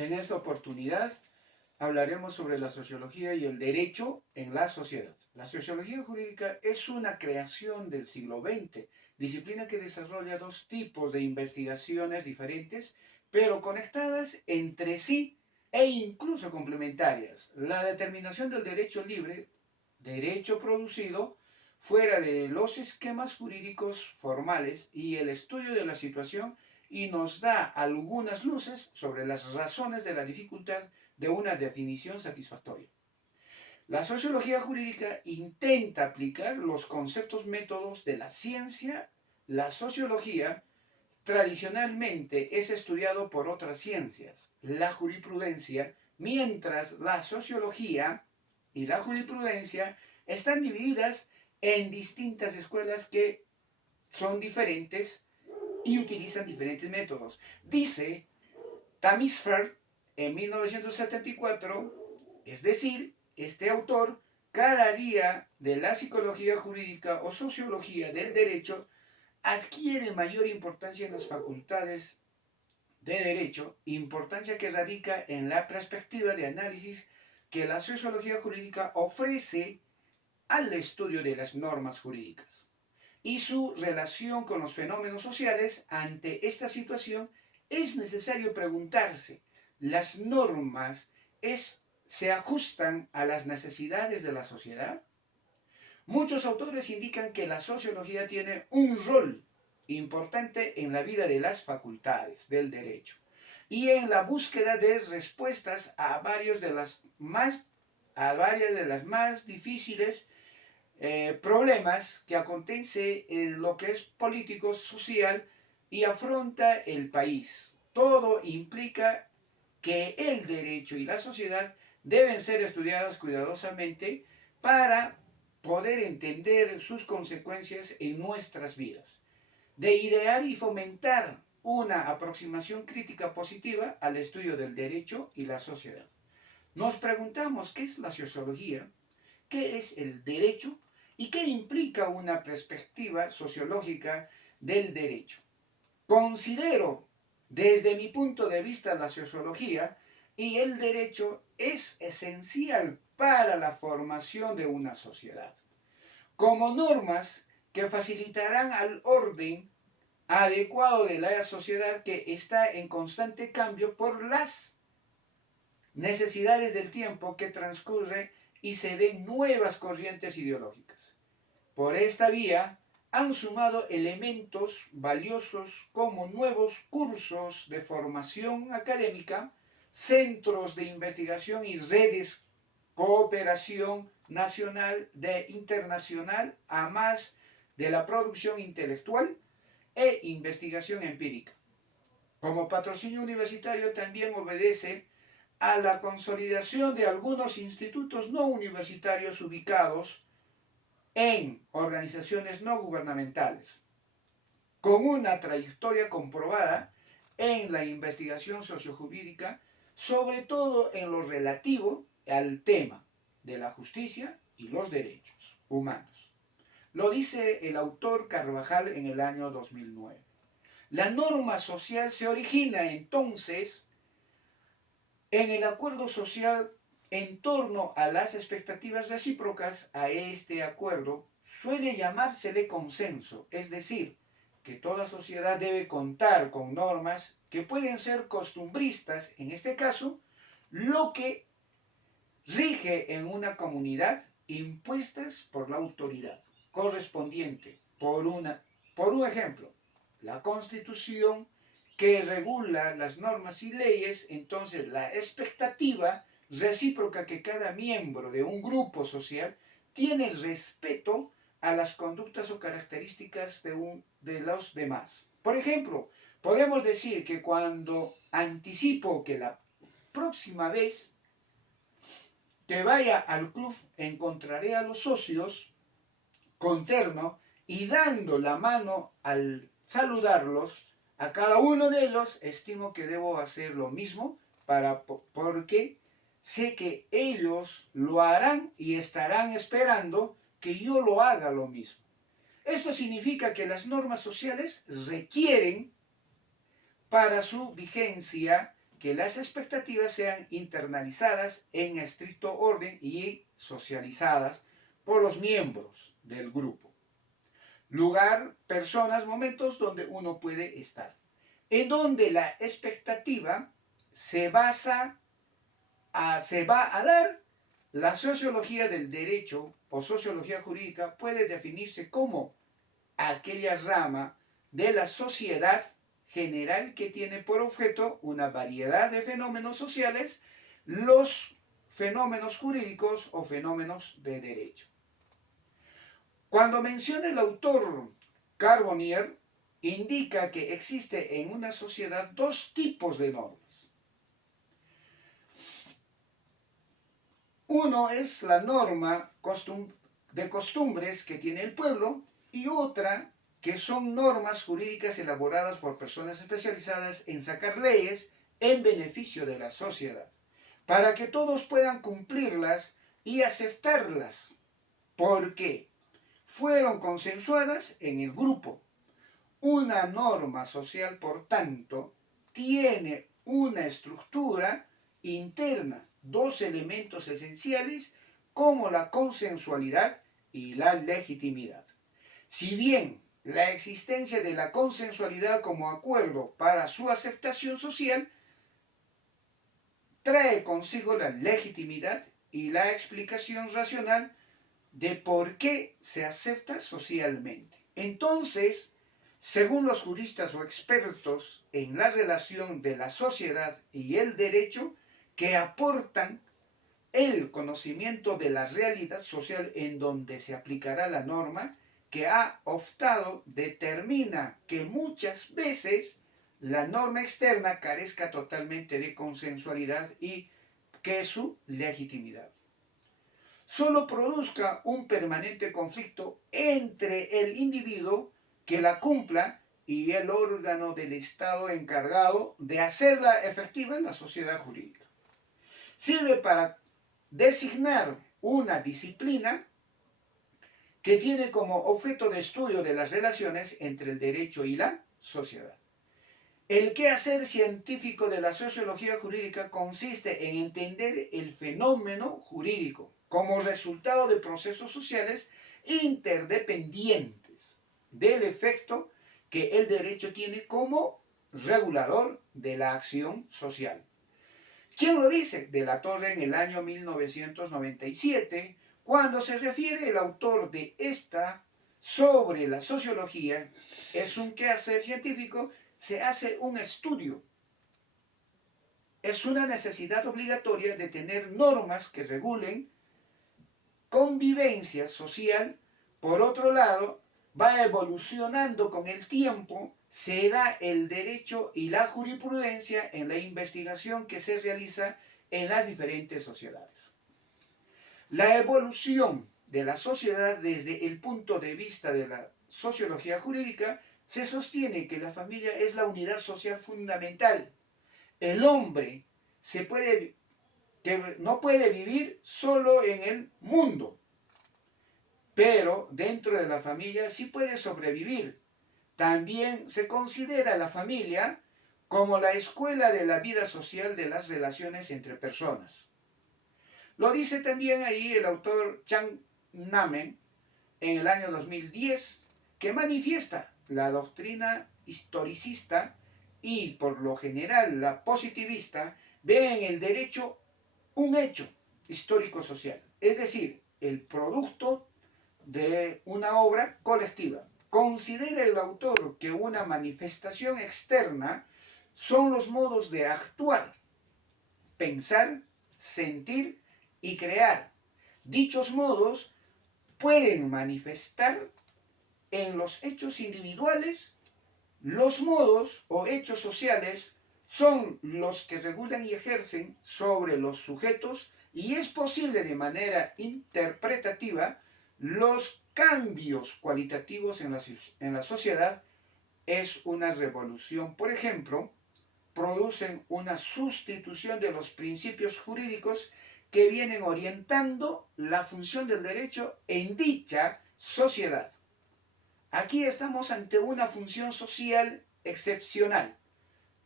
En esta oportunidad hablaremos sobre la sociología y el derecho en la sociedad. La sociología jurídica es una creación del siglo XX, disciplina que desarrolla dos tipos de investigaciones diferentes, pero conectadas entre sí e incluso complementarias. La determinación del derecho libre, derecho producido, fuera de los esquemas jurídicos formales y el estudio de la situación y nos da algunas luces sobre las razones de la dificultad de una definición satisfactoria. La sociología jurídica intenta aplicar los conceptos métodos de la ciencia. La sociología tradicionalmente es estudiado por otras ciencias, la jurisprudencia, mientras la sociología y la jurisprudencia están divididas en distintas escuelas que son diferentes y utilizan diferentes métodos. Dice Tamisford en 1974, es decir, este autor, cada día de la psicología jurídica o sociología del derecho adquiere mayor importancia en las facultades de derecho, importancia que radica en la perspectiva de análisis que la sociología jurídica ofrece al estudio de las normas jurídicas y su relación con los fenómenos sociales. Ante esta situación es necesario preguntarse, ¿las normas se ajustan a las necesidades de la sociedad? Muchos autores indican que la sociología tiene un rol importante en la vida de las facultades del derecho y en la búsqueda de respuestas a varias de las más difíciles problemas que acontece en lo que es político, social y afronta el país. Todo implica que el derecho y la sociedad deben ser estudiadas cuidadosamente para poder entender sus consecuencias en nuestras vidas. De idear y fomentar una aproximación crítica positiva al estudio del derecho y la sociedad. Nos preguntamos qué es la sociología, qué es el derecho y qué implica una perspectiva sociológica del derecho. Considero, desde mi punto de vista, la sociología y el derecho es esencial para la formación de una sociedad, como normas que facilitarán al orden adecuado de la sociedad que está en constante cambio por las necesidades del tiempo que transcurre y se den nuevas corrientes ideológicas. Por esta vía han sumado elementos valiosos como nuevos cursos de formación académica, centros de investigación y redes cooperación nacional e internacional, a más de la producción intelectual e investigación empírica. Como patrocinio universitario también obedece a la consolidación de algunos institutos no universitarios ubicados en organizaciones no gubernamentales, con una trayectoria comprobada en la investigación sociojurídica, sobre todo en lo relativo al tema de la justicia y los derechos humanos. Lo dice el autor Carvajal en el año 2009. La norma social se origina entonces en el acuerdo social en torno a las expectativas recíprocas. A este acuerdo suele llamársele consenso, es decir, que toda sociedad debe contar con normas que pueden ser costumbristas, en este caso, lo que rige en una comunidad, impuestas por la autoridad correspondiente. Por un ejemplo, la Constitución que regula las normas y leyes. Entonces la expectativa recíproca que cada miembro de un grupo social tiene respeto a las conductas o características de los demás. Por ejemplo, podemos decir que cuando anticipo que la próxima vez que vaya al club encontraré a los socios con terno y dando la mano al saludarlos, a cada uno de ellos estimo que debo hacer lo mismo porque sé que ellos lo harán y estarán esperando que yo lo haga lo mismo. Esto significa que las normas sociales requieren para su vigencia que las expectativas sean internalizadas en estricto orden y socializadas por los miembros del grupo. Lugar, personas, momentos donde uno puede estar. En donde la expectativa se va a dar. La sociología del derecho o sociología jurídica puede definirse como aquella rama de la sociedad general que tiene por objeto una variedad de fenómenos sociales, los fenómenos jurídicos o fenómenos de derecho. Cuando menciona el autor Carbonnier, indica que existe en una sociedad dos tipos de normas. Uno es la norma de costumbres que tiene el pueblo y otra que son normas jurídicas elaboradas por personas especializadas en sacar leyes en beneficio de la sociedad, para que todos puedan cumplirlas y aceptarlas, porque fueron consensuadas en el grupo. Una norma social, por tanto, tiene una estructura interna, dos elementos esenciales como la consensualidad y la legitimidad. Si bien la existencia de la consensualidad como acuerdo para su aceptación social trae consigo la legitimidad y la explicación racional de por qué se acepta socialmente. Entonces, según los juristas o expertos en la relación de la sociedad y el derecho, que aportan el conocimiento de la realidad social en donde se aplicará la norma que ha optado, determina que muchas veces la norma externa carezca totalmente de consensualidad y que su legitimidad solo produzca un permanente conflicto entre el individuo que la cumpla y el órgano del Estado encargado de hacerla efectiva en la sociedad jurídica. Sirve para designar una disciplina que tiene como objeto de estudio de las relaciones entre el derecho y la sociedad. El quehacer científico de la sociología jurídica consiste en entender el fenómeno jurídico como resultado de procesos sociales interdependientes del efecto que el derecho tiene como regulador de la acción social. ¿Quién lo dice? De la Torre en el año 1997, cuando se refiere el autor de esta sobre la sociología, es un quehacer científico, se hace un estudio. Es una necesidad obligatoria de tener normas que regulen convivencia social. Por otro lado, va evolucionando con el tiempo, se da el derecho y la jurisprudencia en la investigación que se realiza en las diferentes sociedades. La evolución de la sociedad desde el punto de vista de la sociología jurídica se sostiene que la familia es la unidad social fundamental. El hombre no puede vivir solo en el mundo, pero dentro de la familia sí puede sobrevivir. También se considera la familia como la escuela de la vida social de las relaciones entre personas. Lo dice también ahí el autor Chang Namen en el año 2010, que manifiesta la doctrina historicista y por lo general la positivista ve en el derecho un hecho histórico-social, es decir, el producto de una obra colectiva. Considera el autor que una manifestación externa son los modos de actuar, pensar, sentir y crear. Dichos modos pueden manifestar en los hechos individuales. Los modos o hechos sociales son los que regulan y ejercen sobre los sujetos y es posible de manera interpretativa los cambios cualitativos en la sociedad. Es una revolución, por ejemplo, producen una sustitución de los principios jurídicos que vienen orientando la función del derecho en dicha sociedad. Aquí estamos ante una función social excepcional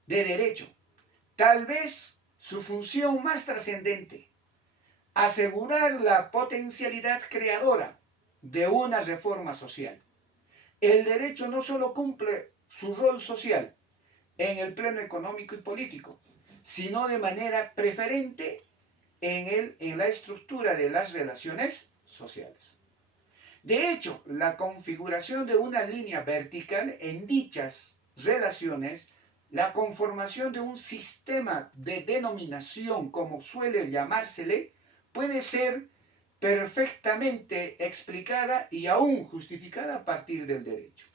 de derecho, Tal vez su función más trascendente, asegurar la potencialidad creadora de una reforma social. El derecho no solo cumple su rol social en el plano económico y político, sino de manera preferente en la estructura de las relaciones sociales. De hecho, la configuración de una línea vertical en dichas relaciones, la conformación de un sistema de denominación, como suele llamársele, puede ser perfectamente explicada y aún justificada a partir del derecho.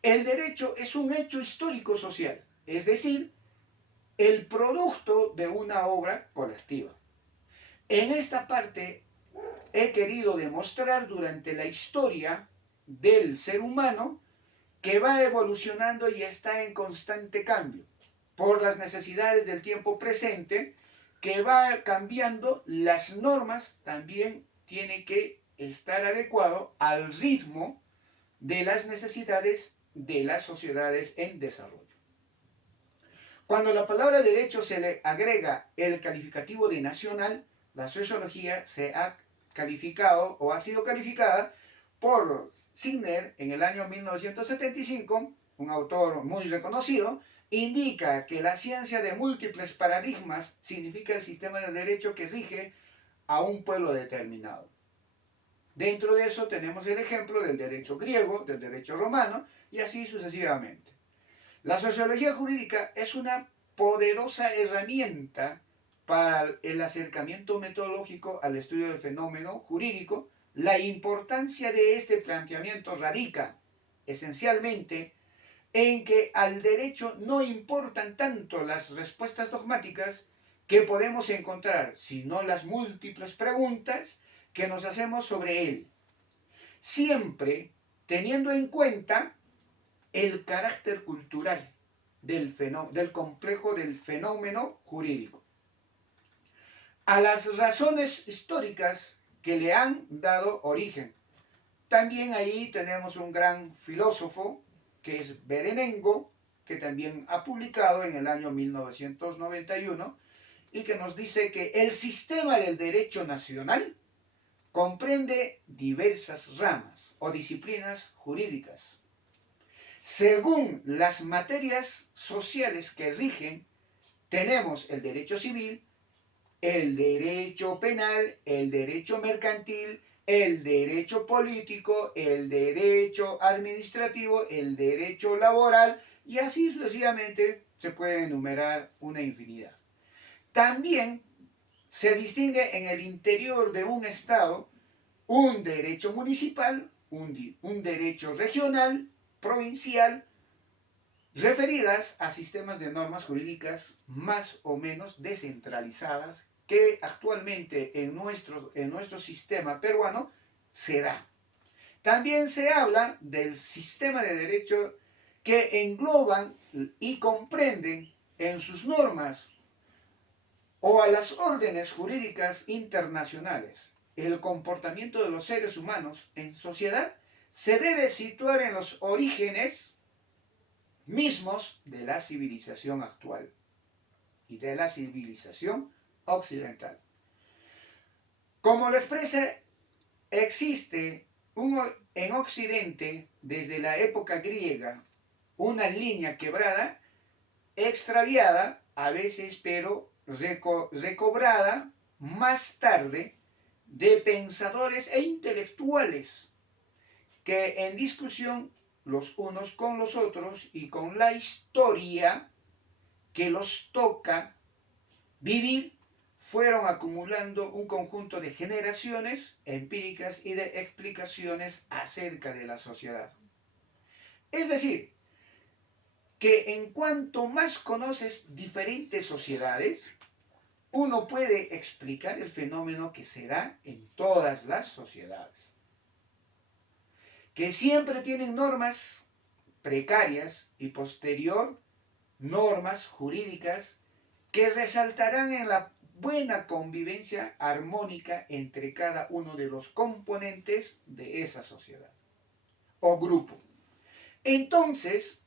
El derecho es un hecho histórico social, es decir, el producto de una obra colectiva. En esta parte he querido demostrar durante la historia del ser humano que va evolucionando y está en constante cambio por las necesidades del tiempo presente, que va cambiando, las normas también tienen que estar adecuado al ritmo de las necesidades de las sociedades en desarrollo. Cuando la palabra derecho se le agrega el calificativo de nacional, la sociología se ha calificado o ha sido calificada por Signer en el año 1975, un autor muy reconocido, indica que la ciencia de múltiples paradigmas significa el sistema de derecho que rige a un pueblo determinado. Dentro de eso tenemos el ejemplo del derecho griego, del derecho romano y así sucesivamente. La sociología jurídica es una poderosa herramienta para el acercamiento metodológico al estudio del fenómeno jurídico. La importancia de este planteamiento radica esencialmente en que al derecho no importan tanto las respuestas dogmáticas que podemos encontrar, sino las múltiples preguntas que nos hacemos sobre él, siempre teniendo en cuenta el carácter cultural del complejo del fenómeno jurídico, a las razones históricas que le han dado origen. También ahí tenemos un gran filósofo que es Berenengo, que también ha publicado en el año 1991 y que nos dice que el sistema del derecho nacional comprende diversas ramas o disciplinas jurídicas. Según las materias sociales que rigen, tenemos el derecho civil, el derecho penal, el derecho mercantil, el derecho político, el derecho administrativo, el derecho laboral y así sucesivamente se puede enumerar una infinidad. También se distingue en el interior de un estado un derecho municipal, un derecho regional, provincial, referidas a sistemas de normas jurídicas más o menos descentralizadas que actualmente en nuestro sistema peruano se da. También se habla del sistema de derecho que engloban y comprenden en sus normas o a las órdenes jurídicas internacionales. El comportamiento de los seres humanos en sociedad se debe situar en los orígenes mismos de la civilización actual y de la civilización occidental. Como lo expresa, existe en Occidente, desde la época griega, una línea quebrada, extraviada, a veces, pero recobrada más tarde, de pensadores e intelectuales que en discusión los unos con los otros y con la historia que los toca vivir, fueron acumulando un conjunto de generaciones empíricas y de explicaciones acerca de la sociedad. Es decir, que en cuanto más conoces diferentes sociedades, uno puede explicar el fenómeno que se da en todas las sociedades, que siempre tienen normas precarias y posterior normas jurídicas que resaltarán en la buena convivencia armónica entre cada uno de los componentes de esa sociedad o grupo. Entonces,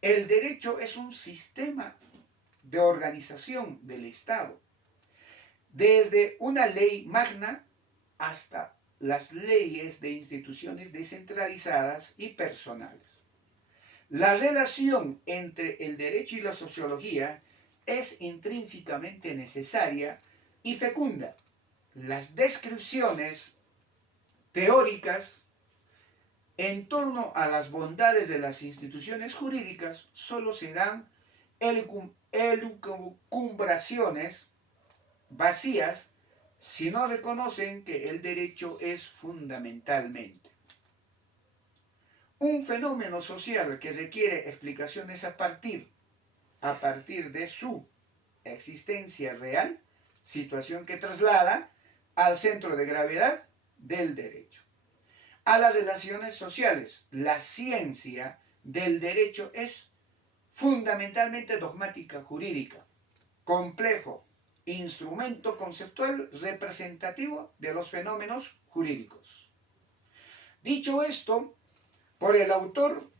el derecho es un sistema de organización del Estado, desde una ley magna hasta las leyes de instituciones descentralizadas y personales. La relación entre el derecho y la sociología es intrínsecamente necesaria y fecunda. Las descripciones teóricas en torno a las bondades de las instituciones jurídicas solo serán elucubraciones vacías si no reconocen que el derecho es fundamentalmente un fenómeno social que requiere explicaciones a partir de su existencia real, situación que traslada al centro de gravedad del derecho. A las relaciones sociales, la ciencia del derecho es fundamentalmente dogmática jurídica, complejo, instrumento conceptual representativo de los fenómenos jurídicos. Dicho esto, por el autor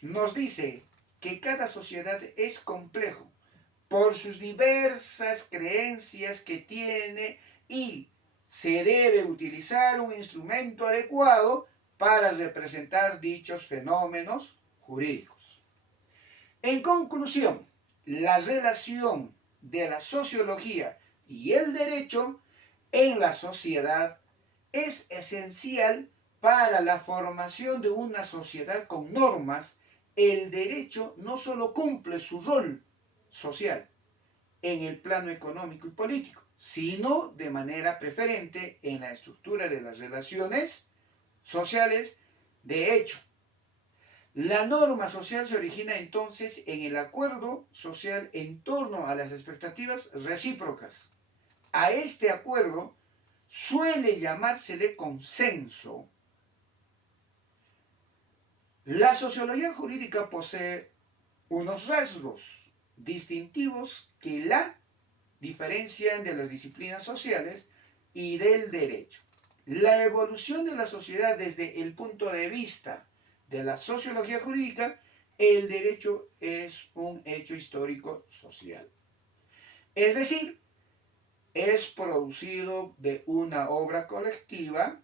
nos dice que cada sociedad es complejo por sus diversas creencias que tiene y se debe utilizar un instrumento adecuado para representar dichos fenómenos jurídicos. En conclusión, la relación de la sociología y el derecho en la sociedad es esencial para la formación de una sociedad con normas. El derecho no solo cumple su rol social en el plano económico y político, sino de manera preferente en la estructura de las relaciones sociales. De hecho, la norma social se origina entonces en el acuerdo social en torno a las expectativas recíprocas. A este acuerdo suele llamársele consenso. La sociología jurídica posee unos rasgos distintivos que la diferencian de las disciplinas sociales y del derecho. La evolución de la sociedad desde el punto de vista de la sociología jurídica, el derecho es un hecho histórico social. Es decir, es producido de una obra colectiva,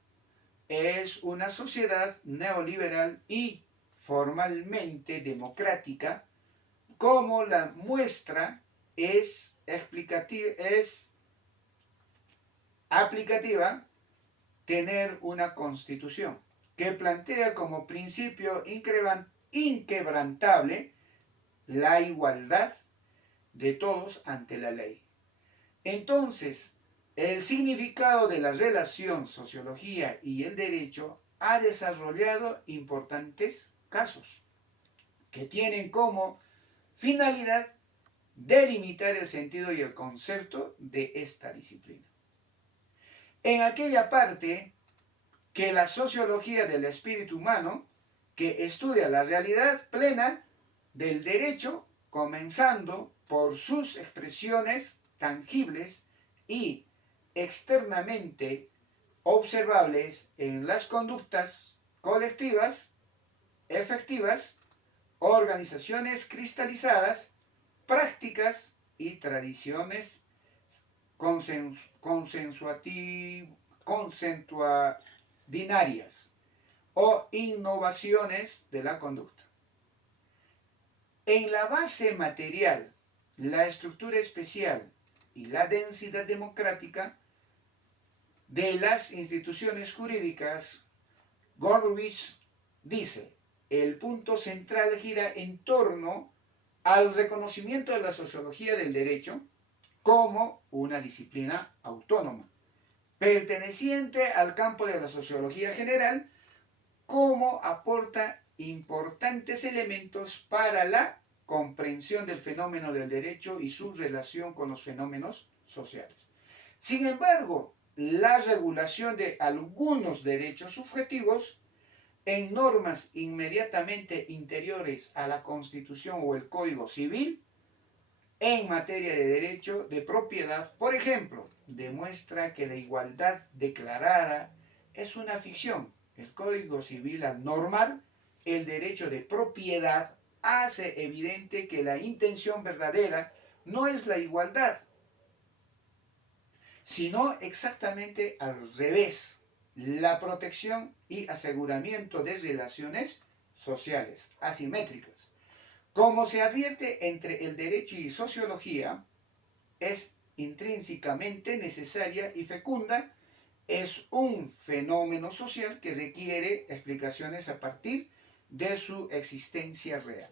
es una sociedad neoliberal y formalmente democrática, como la muestra es aplicativa tener una constitución que plantea como principio inquebrantable la igualdad de todos ante la ley. Entonces, el significado de la relación sociología y el derecho ha desarrollado importantes casos que tienen como finalidad delimitar el sentido y el concepto de esta disciplina. En aquella parte que la sociología del espíritu humano, que estudia la realidad plena del derecho, comenzando por sus expresiones tangibles y externamente observables en las conductas colectivas, efectivas, organizaciones cristalizadas, prácticas y tradiciones consensuadinarias o innovaciones de la conducta. En la base material, la estructura especial y la densidad democrática de las instituciones jurídicas, Gorbowitz dice, el punto central gira en torno al reconocimiento de la sociología del derecho como una disciplina autónoma, perteneciente al campo de la sociología general, como aporta importantes elementos para la comprensión del fenómeno del derecho y su relación con los fenómenos sociales. Sin embargo, la regulación de algunos derechos subjetivos en normas inmediatamente interiores a la Constitución o el Código Civil, en materia de derecho de propiedad, por ejemplo, demuestra que la igualdad declarada es una ficción. El Código Civil, al normar el derecho de propiedad, hace evidente que la intención verdadera no es la igualdad, sino exactamente al revés, la protección y aseguramiento de relaciones sociales asimétricas. Como se advierte entre el derecho y sociología, es intrínsecamente necesaria y fecunda, es un fenómeno social que requiere explicaciones a partir de su existencia real.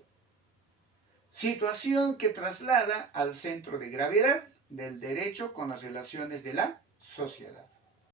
Situación que traslada al centro de gravedad del derecho con las relaciones de la sociedad.